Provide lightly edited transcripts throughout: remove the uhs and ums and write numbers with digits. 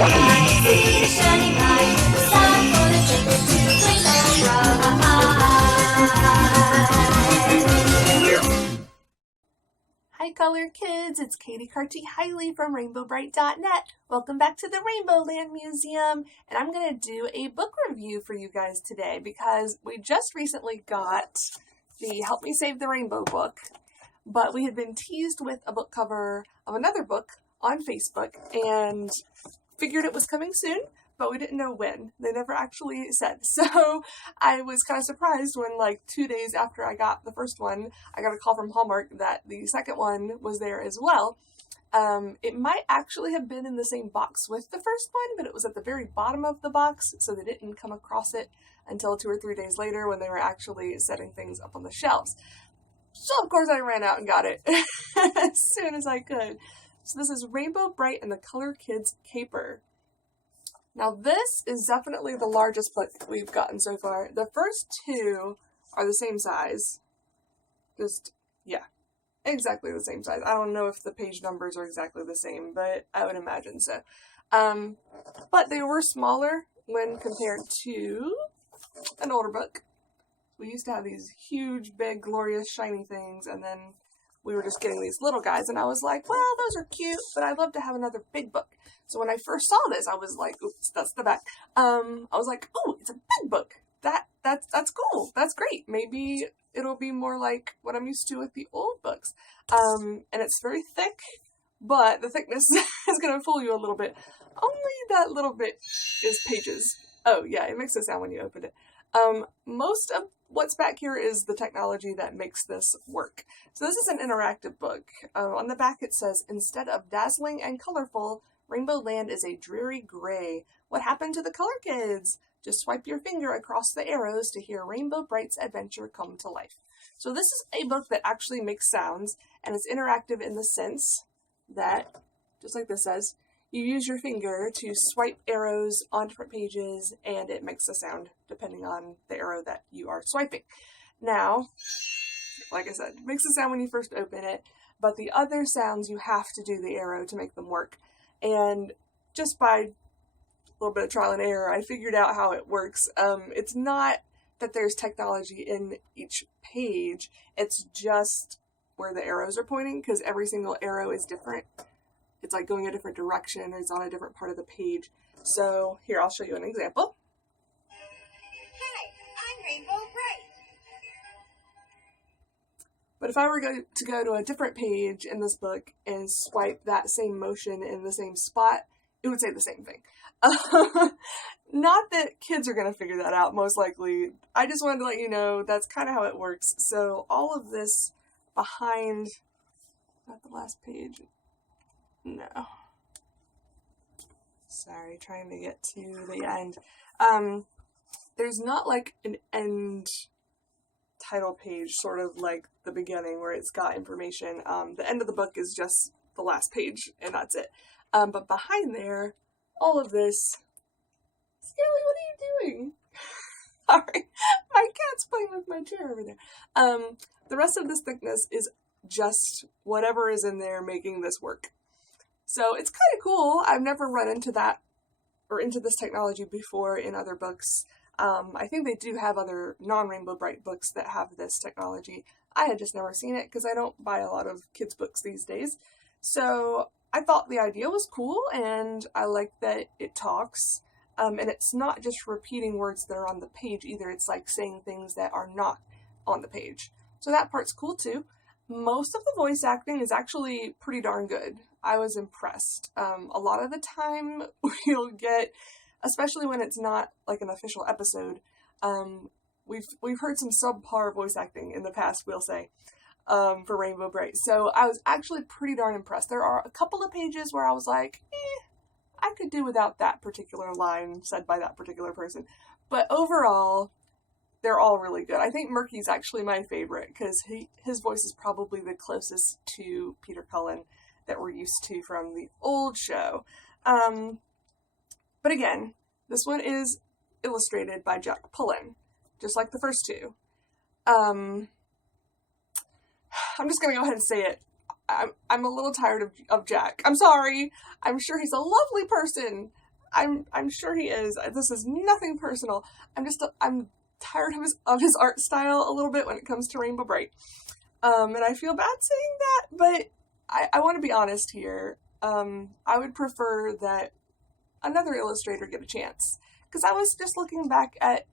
shining light, the star for the children to twinkle bright. Hi color kids, it's Katie Carty-Hiley from RainbowBrite.net. Welcome back to the Rainbow Land Museum, and I'm going to do a book review for you guys today because we just recently got the Help Me Save the Rainbow book, but we had been teased with a book cover of another book on Facebook and figured it was coming soon, but we didn't know when. They never actually said. So I was kind of surprised when, like, 2 days after I got the first one, I got a call from Hallmark that the second one was there as well. It might actually have been in the same box with the first one, but it was at the very bottom of the box, so they didn't come across it until 2 or 3 days later when they were actually setting things up on the shelves. So of course I ran out and got it as soon as I could. So this is Rainbow Brite and the Color Kids Caper. Now this is definitely the largest book we've gotten so far. The first two are the same size. Yeah, exactly the same size. I don't know if the page numbers are exactly the same, but I would imagine so. But they were smaller when compared to an older book. We used to have these huge, big, glorious, shiny things, and then we were just getting these little guys, and I was like, well, those are cute, but I'd love to have another big book. So when I first saw this, I was like, oops, that's the back. I was like, oh, it's a big book. That's cool. That's great. Maybe it'll be more like what I'm used to with the old books. And it's very thick, but the thickness is going to fool you a little bit. Only that little bit is pages. Oh, yeah, it makes a sound when you open it. Most of what's back here is the technology that makes this work. So this is an interactive book. On the back it says, instead of dazzling and colorful, Rainbow Land is a dreary gray. What happened to the color kids? Just swipe your finger across the arrows to hear Rainbow Brite's adventure come to life. So this is a book that actually makes sounds, and it's interactive in the sense that, just like this says, you use your finger to swipe arrows on different pages, and it makes a sound depending on the arrow that you are swiping. Now, like I said, it makes a sound when you first open it, but the other sounds you have to do the arrow to make them work. And just by a little bit of trial and error, I figured out how it works. It's not that there's technology in each page, it's just where the arrows are pointing, because every single arrow is different. It's like going a different direction, or it's on a different part of the page. So here, I'll show you an example. Hi, I'm Rainbow Brite. But if I were to go to a different page in this book and swipe that same motion in the same spot, it would say the same thing. Not that kids are going to figure that out, most likely. I just wanted to let you know that's kind of how it works. So all of this behind, not the last page. No. Sorry, trying to get to the end. There's not like an end title page, sort of like the beginning where it's got information. The end of the book is just the last page, and that's it. But behind there, all of this... Skelly, what are you doing? Sorry, my cat's playing with my chair over there. The rest of this thickness is just whatever is in there making this work. So it's kind of cool. I've never run into that or into this technology before in other books. I think they do have other non-Rainbow Brite books that have this technology. I had just never seen it because I don't buy a lot of kids' books these days. So I thought the idea was cool, and I like that it talks. And it's not just repeating words that are on the page either. It's like saying things that are not on the page. So that part's cool too. Most of the voice acting is actually pretty darn good. I was impressed. A lot of the time you'll get, especially when it's not like an official episode, we've heard some subpar voice acting in the past, we'll say, for Rainbow Brite. So I was actually pretty darn impressed. There are a couple of pages where I was like, I could do without that particular line said by that particular person. But overall, they're all really good. I think Murky's actually my favorite because his voice is probably the closest to Peter Cullen that we're used to from the old show. But again, this one is illustrated by Jack Pullen, just like the first two. I'm just going to go ahead and say it. I'm a little tired of Jack. I'm sorry. I'm sure he's a lovely person, I'm sure he is. This is nothing personal. I'm tired of his art style a little bit when it comes to Rainbow Brite. And I feel bad saying that, but I want to be honest here. I would prefer that another illustrator get a chance. Because I was just looking back at,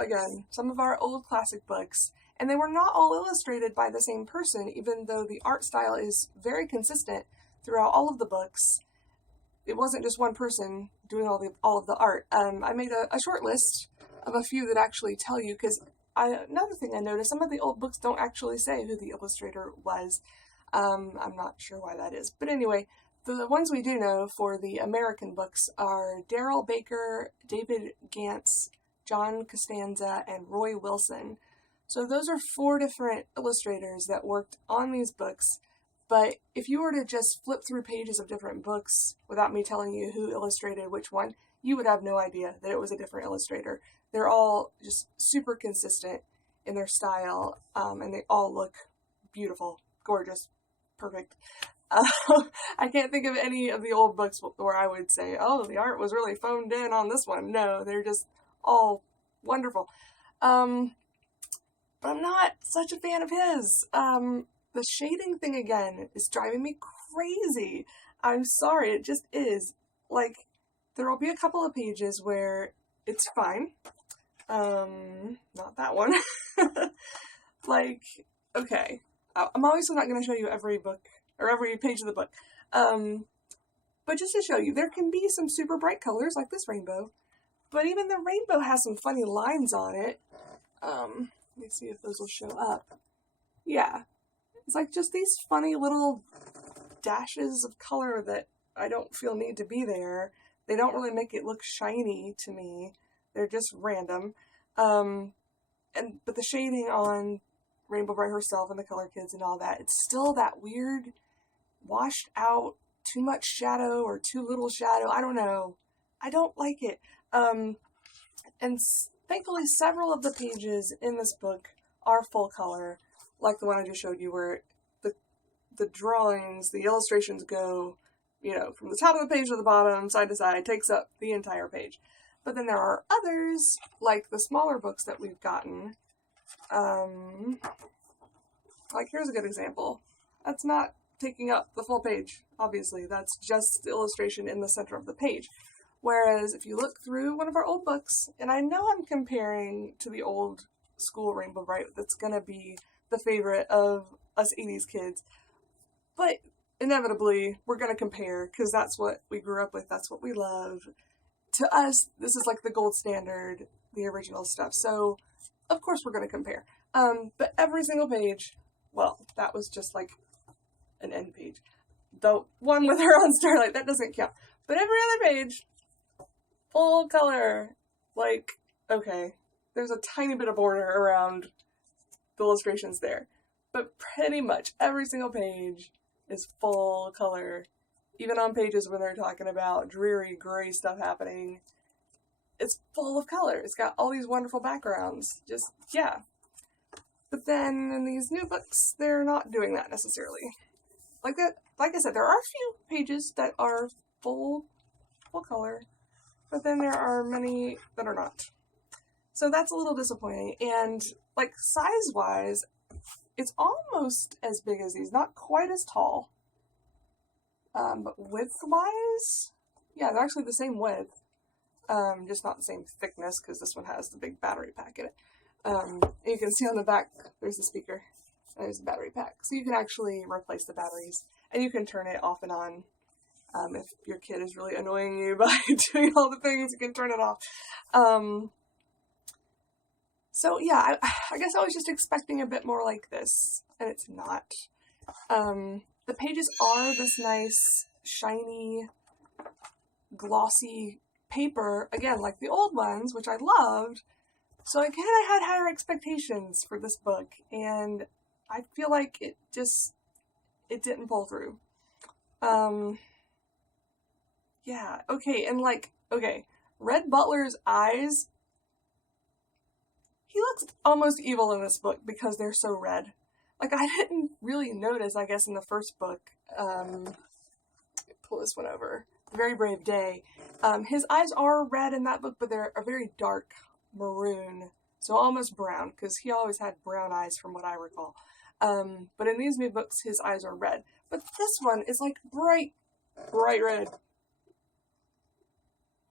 again, some of our old classic books, and they were not all illustrated by the same person, even though the art style is very consistent throughout all of the books. It wasn't just one person doing all of the art. I made a short list of a few that actually tell you, because another thing I noticed, some of the old books don't actually say who the illustrator was. I'm not sure why that is. But anyway, the ones we do know for the American books are Daryl Baker, David Gantz, John Costanza, and Roy Wilson. So those are 4 different illustrators that worked on these books. But if you were to just flip through pages of different books without me telling you who illustrated which one, you would have no idea that it was a different illustrator. They're all just super consistent in their style, and they all look beautiful, gorgeous, perfect. I can't think of any of the old books where I would say, oh, the art was really phoned in on this one. No, they're just all wonderful. But I'm not such a fan of his. The shading thing again is driving me crazy. I'm sorry, it just is. Like, there will be a couple of pages where it's fine. Not that one. Like, okay. I'm obviously not going to show you every book, or every page of the book. But just to show you, there can be some super bright colors, like this rainbow. But even the rainbow has some funny lines on it. Let me see if those will show up. Yeah. It's like just these funny little dashes of color that I don't feel need to be there. They don't really make it look shiny to me. They're just random. But the shading on Rainbow Brite herself and the Color Kids and all that, it's still that weird, washed out, too much shadow or too little shadow. I don't know. I don't like it. And thankfully several of the pages in this book are full color, like the one I just showed you, where the drawings, the illustrations go, from the top of the page to the bottom, side to side, takes up the entire page. But then there are others, like the smaller books that we've gotten. Like here's a good example. That's not taking up the full page, obviously. That's just the illustration in the center of the page. Whereas if you look through one of our old books, and I know I'm comparing to the old school Rainbow Brite, that's going to be the favorite of us 80s kids, but inevitably we're going to compare because that's what we grew up with, that's what we love. To us, this is like the gold standard, the original stuff, so of course we're going to compare. But every single page, well, that was just like an end page. The one with her on Starlight, that doesn't count. But every other page, full color. Like, okay, there's a tiny bit of border around the illustrations there. But pretty much every single page is full color. Even on pages when they're talking about dreary gray stuff happening, it's full of color. It's got all these wonderful backgrounds. Just, yeah. But then in these new books, they're not doing that necessarily. Like I said, there are a few pages that are full color, but then there are many that are not. So that's a little disappointing. And like size-wise, it's almost as big as these, not quite as tall. But width-wise, yeah, they're actually the same width, just not the same thickness because this one has the big battery pack in it. And you can see on the back, there's the speaker, and there's the battery pack. So you can actually replace the batteries, and you can turn it off and on. If your kid is really annoying you by doing all the things, you can turn it off. So yeah, I guess I was just expecting a bit more like this, and it's not. The pages are this nice, shiny, glossy paper, again, like the old ones, which I loved. So again, I had higher expectations for this book, and I feel like it didn't pull through. Yeah, okay, and Rhett Butler's eyes, he looks almost evil in this book because they're so red. Like, I didn't really notice, I guess, in the first book, pull this one over, Very Brave Day. His eyes are red in that book, but they're a very dark maroon, so almost brown, because he always had brown eyes from what I recall. But in these new books, his eyes are red. But this one is like bright red.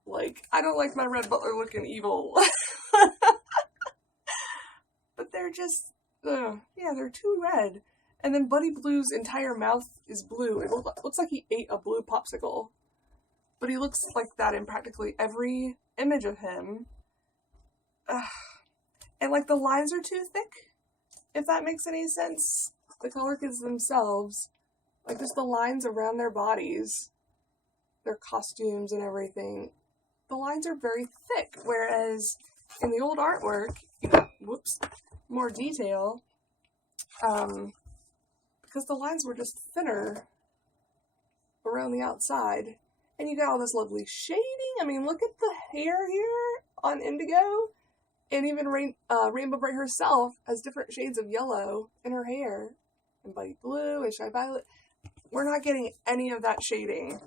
Like, I don't like my Red Butler looking evil. But they're just, yeah, they're too red. And then Buddy Blue's entire mouth is blue. It looks like he ate a blue popsicle. But he looks like that in practically every image of him. And like the lines are too thick, if that makes any sense. The color kids themselves, like just the lines around their bodies, their costumes and everything, the lines are very thick, whereas in the old artwork, you got, more detail, because the lines were just thinner around the outside, and you got all this lovely shading. I mean, look at the hair here on Indigo, and even Rainbow Brite herself has different shades of yellow in her hair, and Buddy Blue and Shy Violet. We're not getting any of that shading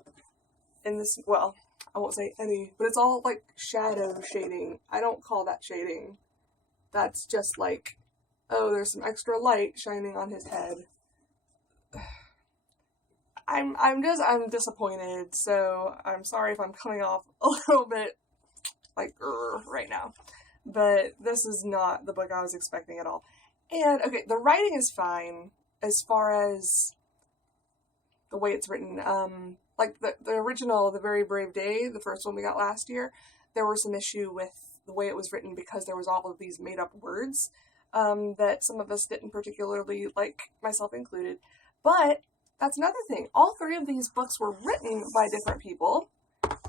in this, well, I won't say any, but it's all like shadow shading. I don't call that shading. That's just like, oh, there's some extra light shining on his head. I'm disappointed, so I'm sorry if I'm coming off a little bit like right now. But this is not the book I was expecting at all. And okay, the writing is fine as far as the way it's written. Like the original, The Very Brave Day, the first one we got last year, there was some issue with the way it was written because there was all of these made up words that some of us didn't particularly like, myself included. But that's another thing. All three of these books were written by different people.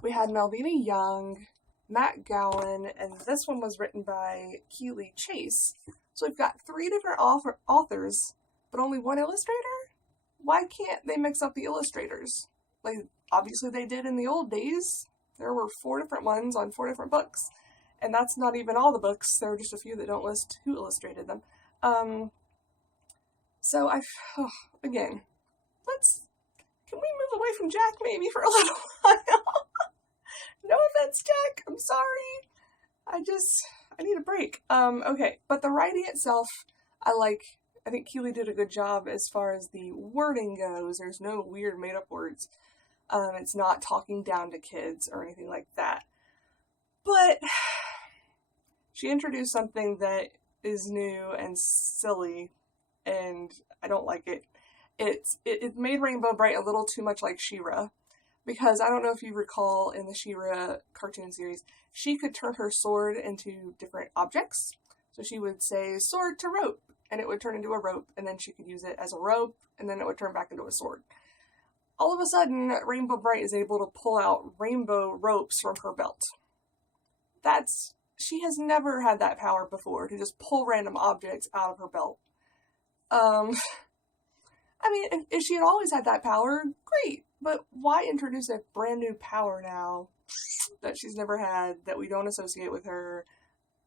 We had Melvina Young, Matt Gowan, and this one was written by Keeley Chase. So we've got three different authors, but only one illustrator? Why can't they mix up the illustrators? Like, obviously they did in the old days. There were 4 different ones on 4 different books. And that's not even all the books. There are just a few that don't list who illustrated them. So again, can we move away from Jack maybe for a little while? No offense, Jack. I'm sorry. I need a break. Okay, but the writing itself, I think Keeley did a good job as far as the wording goes. There's no weird made up words. It's not talking down to kids or anything like that. But she introduced something that is new and silly, and I don't like it. It made Rainbow Brite a little too much like She-Ra, because I don't know if you recall in the She-Ra cartoon series, she could turn her sword into different objects. So she would say sword to rope, and it would turn into a rope, and then she could use it as a rope, and then it would turn back into a sword. All of a sudden, Rainbow Brite is able to pull out rainbow ropes from her belt. She has never had that power before, to just pull random objects out of her belt. I mean, if she had always had that power, great, but why introduce a brand new power now that she's never had, that we don't associate with her?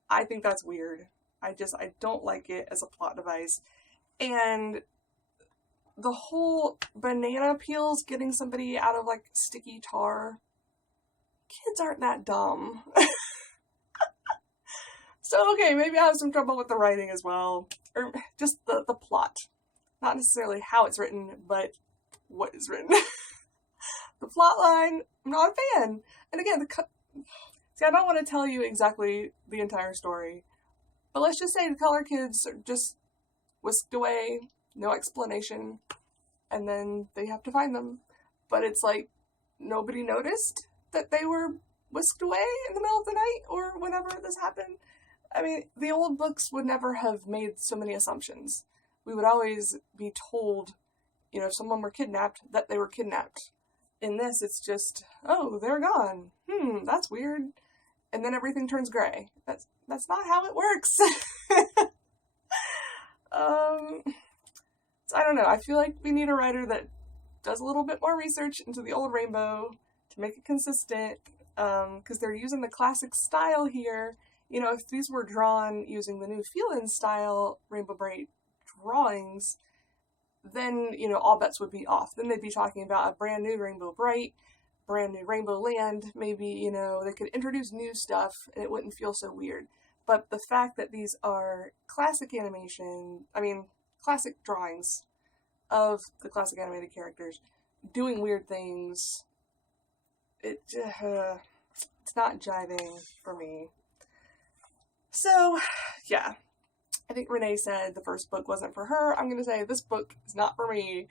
I think that's weird. I don't like it as a plot device. And the whole banana peels getting somebody out of, like, sticky tar, kids aren't that dumb. So, okay, maybe I have some trouble with the writing as well. Or just the plot. Not necessarily how it's written, but what is written. The plot line, I'm not a fan. And again, see, I don't want to tell you exactly the entire story. But let's just say the color kids are just whisked away, no explanation, and then they have to find them. But it's like, nobody noticed that they were whisked away in the middle of the night, or whenever this happened. I mean, the old books would never have made so many assumptions. We would always be told, if someone were kidnapped, that they were kidnapped. In this, it's just, oh, they're gone. That's weird. And then everything turns gray. That's not how it works. So I don't know. I feel like we need a writer that does a little bit more research into the old Rainbow to make it consistent, because they're using the classic style here. If these were drawn using the new Feel-In style Rainbow Brite drawings, then, all bets would be off. Then they'd be talking about a brand new Rainbow Brite, brand new Rainbow Land, maybe, you know, they could introduce new stuff and it wouldn't feel so weird. But the fact that these are classic classic drawings of the classic animated characters doing weird things, it's not jiving for me. So, yeah. I think Renee said the first book wasn't for her. I'm going to say this book is not for me.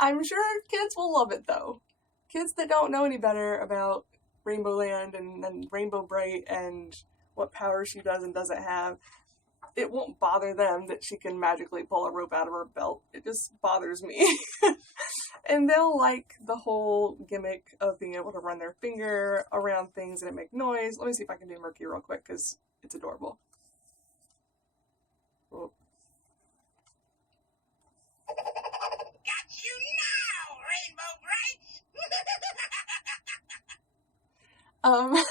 I'm sure kids will love it, though. Kids that don't know any better about Rainbow Land and Rainbow Brite and what powers she does and doesn't have, it won't bother them that she can magically pull a rope out of her belt. It just bothers me. And they'll like the whole gimmick of being able to run their finger around things and it make noise. Let me see if I can do Murky real quick because it's adorable. Oh. Got you now, Rainbow Brite!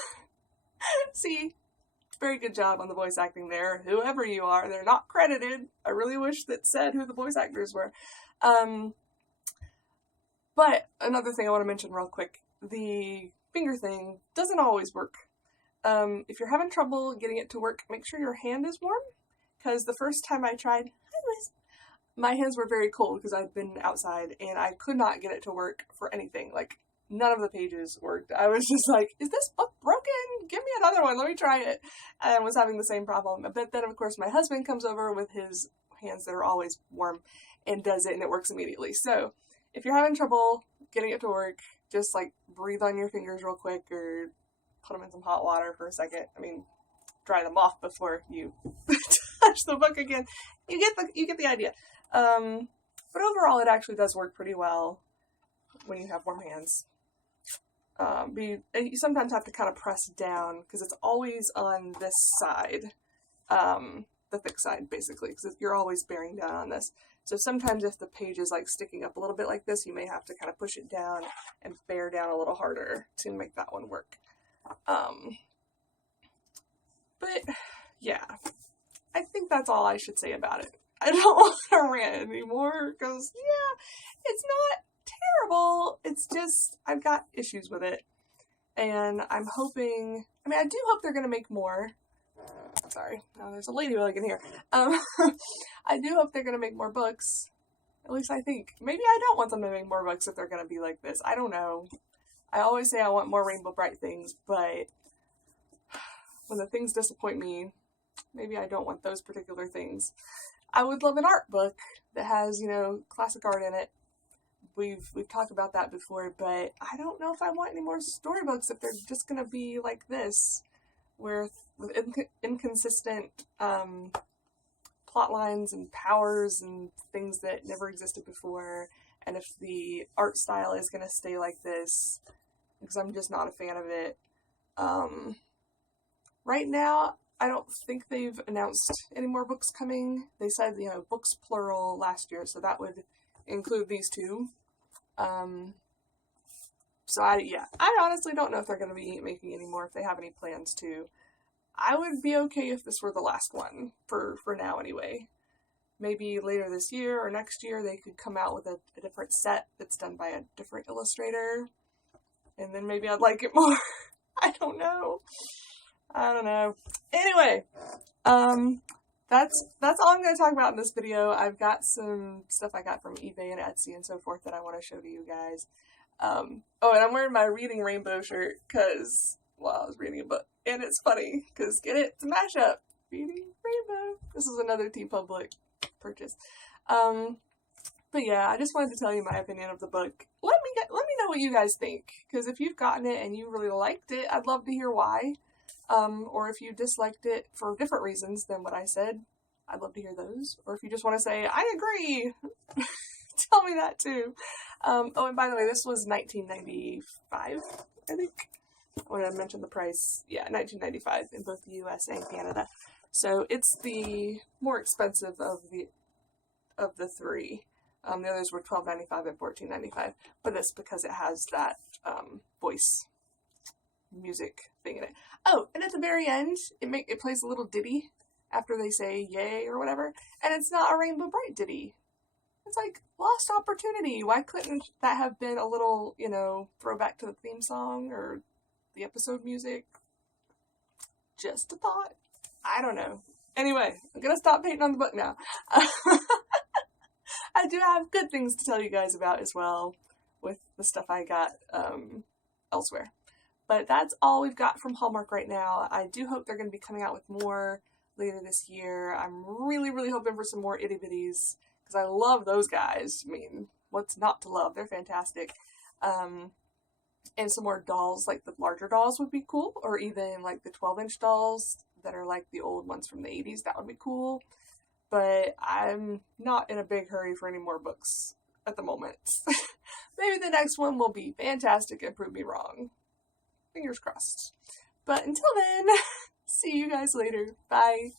See, very good job on the voice acting there. Whoever you are, they're not credited. I really wish that said who the voice actors were. But another thing I want to mention real quick, the finger thing doesn't always work. If you're having trouble getting it to work, make sure your hand is warm. Because the first time I tried, my hands were very cold because I'd been outside and I could not get it to work for anything. Like, none of the pages worked. I was just like, is this book broken? Give me another one. Let me try it. And I was having the same problem. But then, of course, my husband comes over with his hands that are always warm and does it, and it works immediately. So, if you're having trouble getting it to work, just, like, breathe on your fingers real quick or put them in some hot water for a second. I mean, dry them off before you touch the book again. You get the idea. But overall, it actually does work pretty well when you have warm hands. You sometimes have to kind of press down because it's always on this side, the thick side, basically, because you're always bearing down on this. So sometimes if the page is like sticking up a little bit like this, you may have to kind of push it down and bear down a little harder to make that one work. But yeah, I think that's all I should say about it. I don't want to rant anymore because, yeah, it's not terrible. It's just, I've got issues with it. And I'm hoping, I do hope they're going to make more. Sorry, there's a ladybug in here. I do hope they're going to make more books. At least I think. Maybe I don't want them to make more books if they're going to be like this. I don't know. I always say I want more Rainbow Brite things, but when the things disappoint me, maybe I don't want those particular things. I would love an art book that has, classic art in it. We've talked about that before, but I don't know if I want any more storybooks if they're just going to be like this, with inconsistent plot lines and powers and things that never existed before, and if the art style is going to stay like this, because I'm just not a fan of it. Right now, I don't think they've announced any more books coming. They said, books plural last year, so that would include these two. So I honestly don't know if they're going to be making any more, if they have any plans to. I would be okay if this were the last one, for now anyway. Maybe later this year or next year they could come out with a different set that's done by a different illustrator, and then maybe I'd like it more. I don't know. Anyway, that's all I'm going to talk about in this video. I've got some stuff I got from eBay and Etsy and so forth that I want to show to you guys. And I'm wearing my Reading Rainbow shirt because, I was reading a book. And it's funny, because get it? It's a mashup. Reading Rainbow. This is another TeePublic purchase. But yeah, I just wanted to tell you my opinion of the book. Let me know what you guys think, because if you've gotten it and you really liked it, I'd love to hear why. Or if you disliked it for different reasons than what I said, I'd love to hear those. Or if you just want to say, I agree, tell me that too. And by the way, this was $19.95, I think. I want to mention the price. Yeah, $19.95 in both the US and Canada. So it's the more expensive of the three. The others were $12.95 and $14.95. But that's because it has that voice music thing in it. Oh, and at the very end, it plays a little ditty after they say yay or whatever, and it's not a Rainbow Brite ditty. It's like, lost opportunity. Why couldn't that have been a little, throwback to the theme song or the episode music? Just a thought. I don't know. Anyway, I'm gonna stop hating on the book now. I do have good things to tell you guys about as well with the stuff I got elsewhere. But that's all we've got from Hallmark right now. I do hope they're going to be coming out with more later this year. I'm really, really hoping for some more itty bitties because I love those guys. I mean, what's not to love? They're fantastic. And some more dolls, like the larger dolls would be cool, or even like the 12-inch dolls that are like the old ones from the 80s. That would be cool. But I'm not in a big hurry for any more books at the moment. Maybe the next one will be fantastic and prove me wrong. Fingers crossed. But until then, see you guys later. Bye.